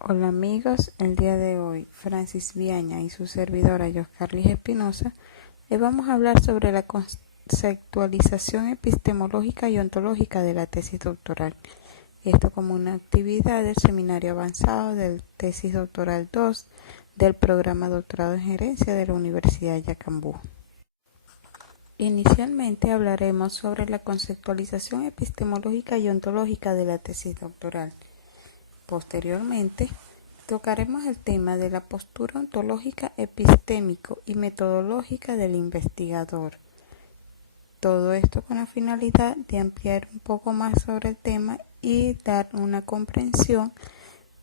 Hola amigos, el día de hoy Francis Viaña y su servidora Yoscarlis Espinosa les vamos a hablar sobre la conceptualización epistemológica y ontológica de la tesis doctoral. Esto como una actividad del seminario avanzado del tesis doctoral 2 del programa doctorado en gerencia de la Universidad de Yacambú. Inicialmente hablaremos sobre la conceptualización epistemológica y ontológica de la tesis doctoral. Posteriormente, tocaremos el tema de la postura ontológica, epistémico y metodológica del investigador. Todo esto con la finalidad de ampliar un poco más sobre el tema y dar una comprensión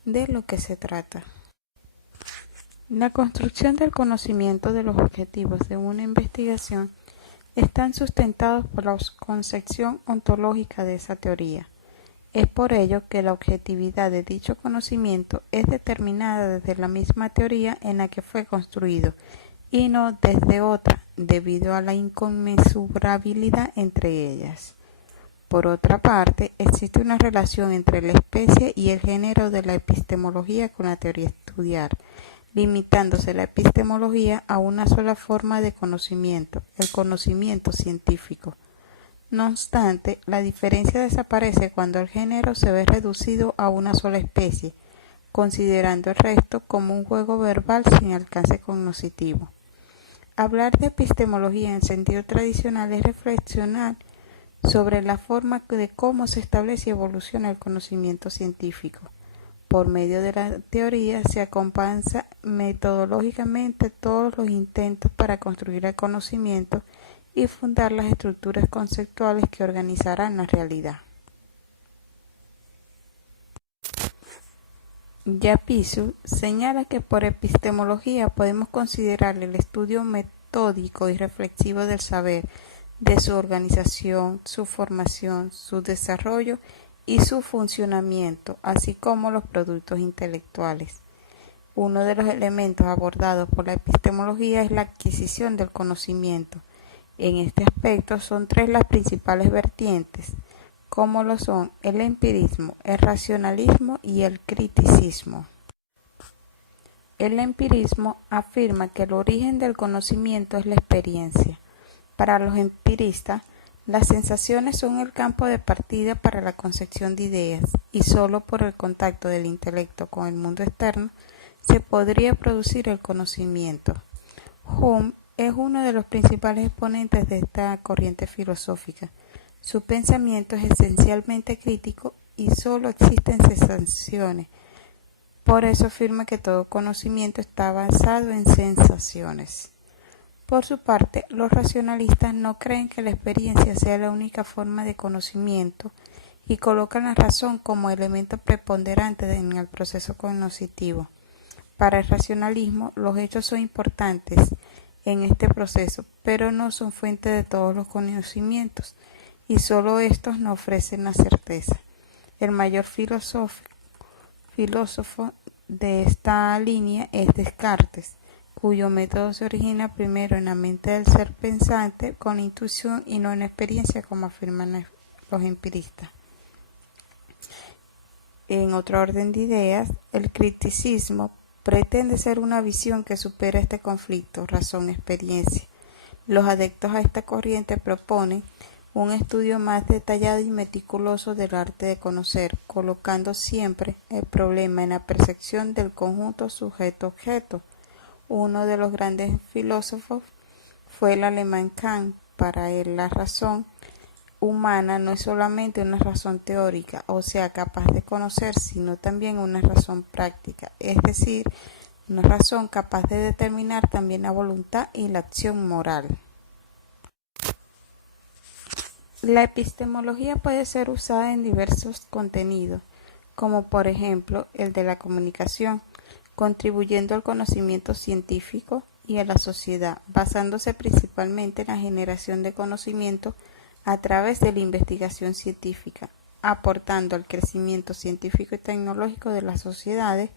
de lo que se trata. La construcción del conocimiento de los objetivos de una investigación están sustentados por la concepción ontológica de esa teoría. Es por ello que la objetividad de dicho conocimiento es determinada desde la misma teoría en la que fue construido y no desde otra, debido a la inconmensurabilidad entre ellas. Por otra parte, existe una relación entre la especie y el género de la epistemología con la teoría a estudiar, limitándose la epistemología a una sola forma de conocimiento, el conocimiento científico. No obstante, la diferencia desaparece cuando el género se ve reducido a una sola especie, considerando el resto como un juego verbal sin alcance cognoscitivo. Hablar de epistemología en sentido tradicional es reflexionar sobre la forma de cómo se establece y evoluciona el conocimiento científico. Por medio de la teoría se acompaña metodológicamente todos los intentos para construir el conocimiento y fundar las estructuras conceptuales que organizarán la realidad. Yapisu señala que por epistemología podemos considerar el estudio metódico y reflexivo del saber, de su organización, su formación, su desarrollo y su funcionamiento, así como los productos intelectuales. Uno de los elementos abordados por la epistemología es la adquisición del conocimiento. En este aspecto son tres las principales vertientes, como lo son el empirismo, el racionalismo y el criticismo. El empirismo afirma que el origen del conocimiento es la experiencia. Para los empiristas, las sensaciones son el campo de partida para la concepción de ideas y solo por el contacto del intelecto con el mundo externo se podría producir el conocimiento. Hume es uno de los principales exponentes de esta corriente filosófica. Su pensamiento es esencialmente crítico y solo existen sensaciones. Por eso afirma que todo conocimiento está basado en sensaciones. Por su parte, los racionalistas no creen que la experiencia sea la única forma de conocimiento y colocan la razón como elemento preponderante en el proceso cognitivo. Para el racionalismo, los hechos son importantes en este proceso, pero no son fuente de todos los conocimientos, y solo estos no ofrecen la certeza. El mayor filósofo de esta línea es Descartes, cuyo método se origina primero en la mente del ser pensante con la intuición y no en la experiencia, como afirman los empiristas. En otro orden de ideas, el criticismo pretende ser una visión que supera este conflicto, razón-experiencia. Los adeptos a esta corriente proponen un estudio más detallado y meticuloso del arte de conocer, colocando siempre el problema en la percepción del conjunto sujeto-objeto. Uno de los grandes filósofos fue el alemán Kant. Para él, la razón humana no es solamente una razón teórica, o sea, capaz de conocer, sino también una razón práctica, es decir, una razón capaz de determinar también la voluntad y la acción moral. La epistemología puede ser usada en diversos contenidos, como por ejemplo el de la comunicación, contribuyendo al conocimiento científico y a la sociedad, basándose principalmente en la generación de conocimiento a través de la investigación científica, aportando al crecimiento científico y tecnológico de las sociedades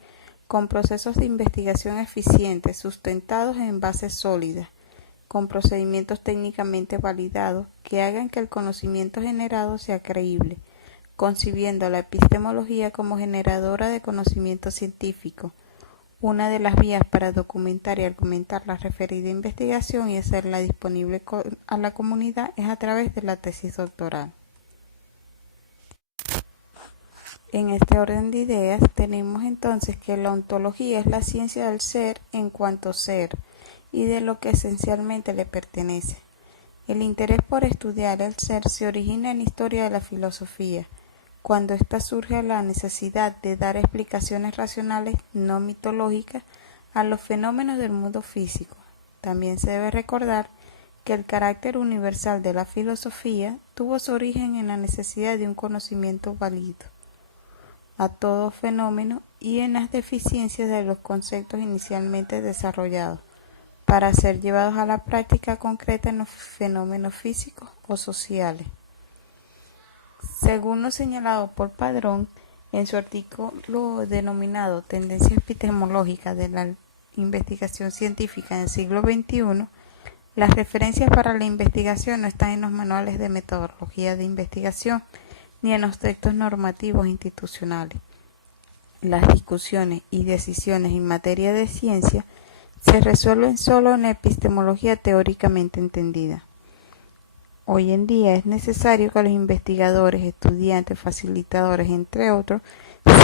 con procesos de investigación eficientes, sustentados en bases sólidas, con procedimientos técnicamente validados que hagan que el conocimiento generado sea creíble, concibiendo la epistemología como generadora de conocimiento científico, una de las vías para documentar y argumentar la referida investigación y hacerla disponible a la comunidad es a través de la tesis doctoral. En este orden de ideas tenemos entonces que la ontología es la ciencia del ser en cuanto ser y de lo que esencialmente le pertenece. El interés por estudiar el ser se origina en la historia de la filosofía, cuando ésta surge a la necesidad de dar explicaciones racionales no mitológicas a los fenómenos del mundo físico. También se debe recordar que el carácter universal de la filosofía tuvo su origen en la necesidad de un conocimiento válido a todo fenómeno y en las deficiencias de los conceptos inicialmente desarrollados para ser llevados a la práctica concreta en los fenómenos físicos o sociales. Según lo señalado por Padrón en su artículo denominado Tendencia epistemológica de la investigación científica en el siglo XXI, las referencias para la investigación no están en los manuales de metodología de investigación ni en los textos normativos institucionales. Las discusiones y decisiones en materia de ciencia se resuelven solo en la epistemología teóricamente entendida. Hoy en día es necesario que los investigadores, estudiantes, facilitadores, entre otros,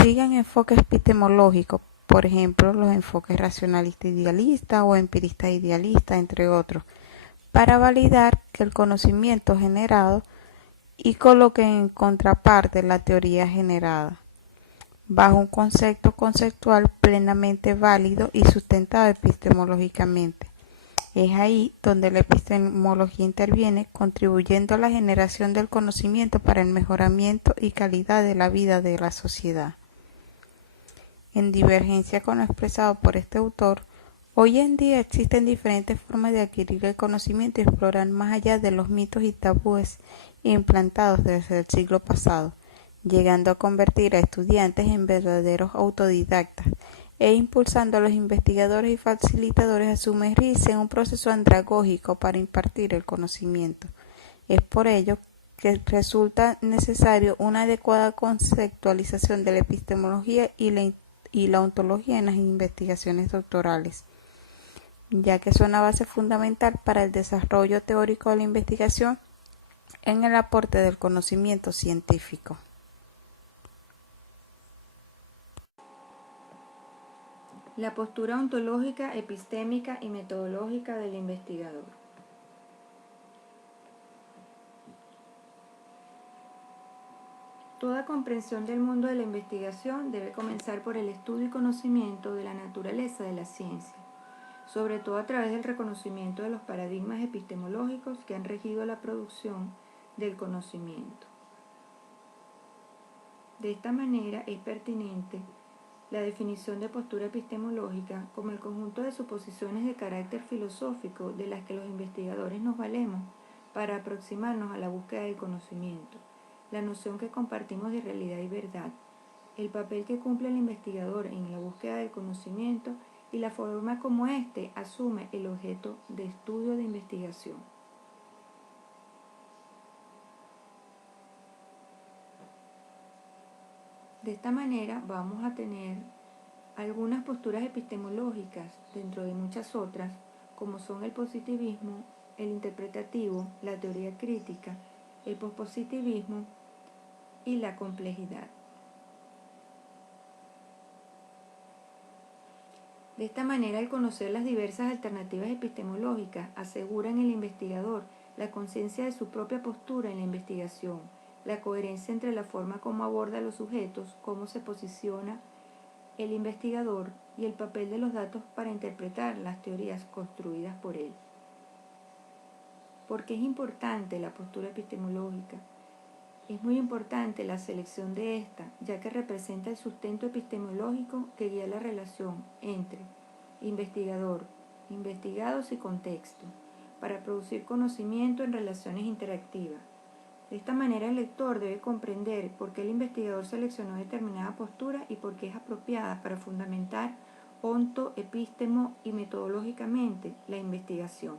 sigan enfoques epistemológicos, por ejemplo, los enfoques racionalista idealista o empirista idealista, entre otros, para validar que el conocimiento generado y coloquen en contraparte la teoría generada, bajo un concepto conceptual plenamente válido y sustentado epistemológicamente. Es ahí donde la epistemología interviene, contribuyendo a la generación del conocimiento para el mejoramiento y calidad de la vida de la sociedad. En divergencia con lo expresado por este autor, hoy en día existen diferentes formas de adquirir el conocimiento y explorar más allá de los mitos y tabúes implantados desde el siglo pasado, llegando a convertir a estudiantes en verdaderos autodidactas e impulsando a los investigadores y facilitadores a sumergirse en un proceso andragógico para impartir el conocimiento. Es por ello que resulta necesario una adecuada conceptualización de la epistemología y la ontología en las investigaciones doctorales, ya que son la base fundamental para el desarrollo teórico de la investigación en el aporte del conocimiento científico. La postura ontológica, epistémica y metodológica del investigador. Toda comprensión del mundo de la investigación debe comenzar por el estudio y conocimiento de la naturaleza de la ciencia, sobre todo a través del reconocimiento de los paradigmas epistemológicos que han regido la producción del conocimiento. De esta manera es pertinente la definición de postura epistemológica como el conjunto de suposiciones de carácter filosófico de las que los investigadores nos valemos para aproximarnos a la búsqueda del conocimiento, la noción que compartimos de realidad y verdad, el papel que cumple el investigador en la búsqueda del conocimiento y la forma como éste asume el objeto de estudio de investigación. De esta manera vamos a tener algunas posturas epistemológicas dentro de muchas otras, como son el positivismo, el interpretativo, la teoría crítica, el pospositivismo y la complejidad. De esta manera, al conocer las diversas alternativas epistemológicas, asegura en el investigador la conciencia de su propia postura en la investigación, la coherencia entre la forma como aborda a los sujetos, cómo se posiciona el investigador y el papel de los datos para interpretar las teorías construidas por él. ¿Por qué es importante la postura epistemológica? Es muy importante la selección de esta, ya que representa el sustento epistemológico que guía la relación entre investigador, investigados y contexto, para producir conocimiento en relaciones interactivas. De esta manera el lector debe comprender por qué el investigador seleccionó determinada postura y por qué es apropiada para fundamentar onto, epistemo y metodológicamente la investigación.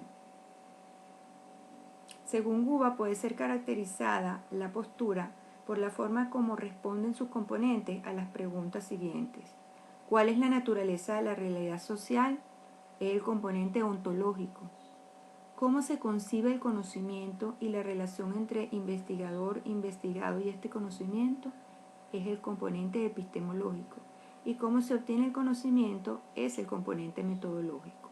Según Guba puede ser caracterizada la postura por la forma como responden sus componentes a las preguntas siguientes. ¿Cuál es la naturaleza de la realidad social? Es el componente ontológico. ¿Cómo se concibe el conocimiento y la relación entre investigador, investigado y este conocimiento? Es el componente epistemológico. Y cómo se obtiene el conocimiento es el componente metodológico.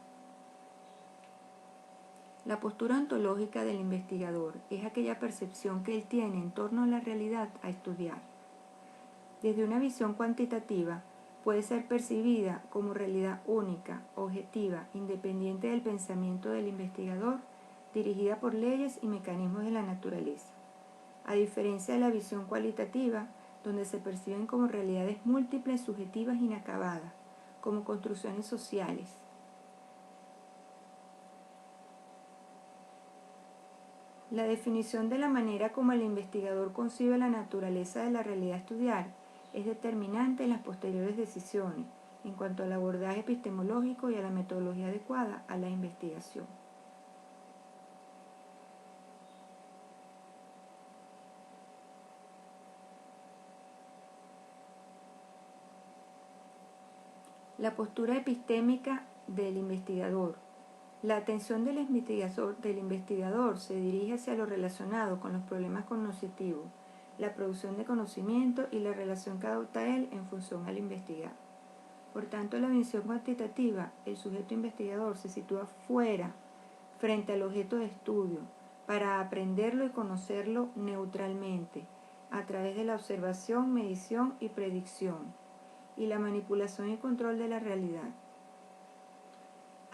La postura ontológica del investigador es aquella percepción que él tiene en torno a la realidad a estudiar. Desde una visión cuantitativa, puede ser percibida como realidad única, objetiva, independiente del pensamiento del investigador, dirigida por leyes y mecanismos de la naturaleza. A diferencia de la visión cualitativa, donde se perciben como realidades múltiples, subjetivas e inacabadas, como construcciones sociales. La definición de la manera como el investigador concibe la naturaleza de la realidad a estudiar es determinante en las posteriores decisiones en cuanto al abordaje epistemológico y a la metodología adecuada a la investigación. La postura epistémica del investigador. La atención del investigador se dirige hacia lo relacionado con los problemas cognitivos, la producción de conocimiento y la relación que adopta él en función al investigar. Por tanto, en la visión cuantitativa, el sujeto investigador se sitúa fuera, frente al objeto de estudio, para aprenderlo y conocerlo neutralmente, a través de la observación, medición y predicción, y la manipulación y control de la realidad.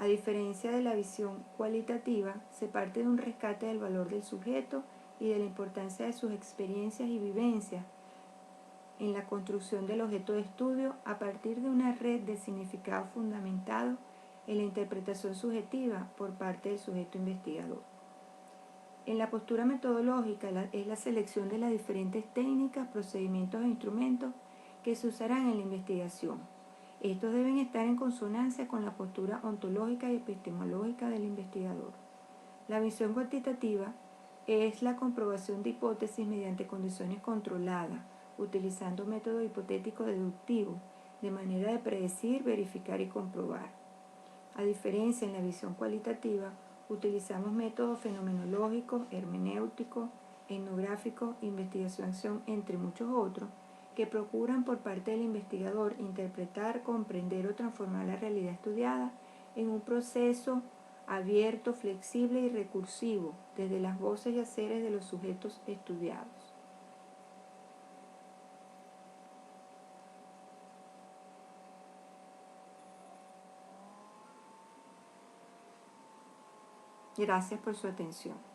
A diferencia de la visión cualitativa, se parte de un rescate del valor del sujeto y de la importancia de sus experiencias y vivencias en la construcción del objeto de estudio a partir de una red de significado fundamentado en la interpretación subjetiva por parte del sujeto investigador. En la postura metodológica es la selección de las diferentes técnicas, procedimientos e instrumentos que se usarán en la investigación. Estos deben estar en consonancia con la postura ontológica y epistemológica del investigador. La visión cuantitativa es la comprobación de hipótesis mediante condiciones controladas, utilizando métodos hipotéticos deductivos, de manera de predecir, verificar y comprobar. A diferencia en la visión cualitativa, utilizamos métodos fenomenológicos, hermenéuticos, etnográficos, investigación, entre muchos otros, que procuran por parte del investigador interpretar, comprender o transformar la realidad estudiada en un proceso abierto, flexible y recursivo desde las voces y haceres de los sujetos estudiados. Gracias por su atención.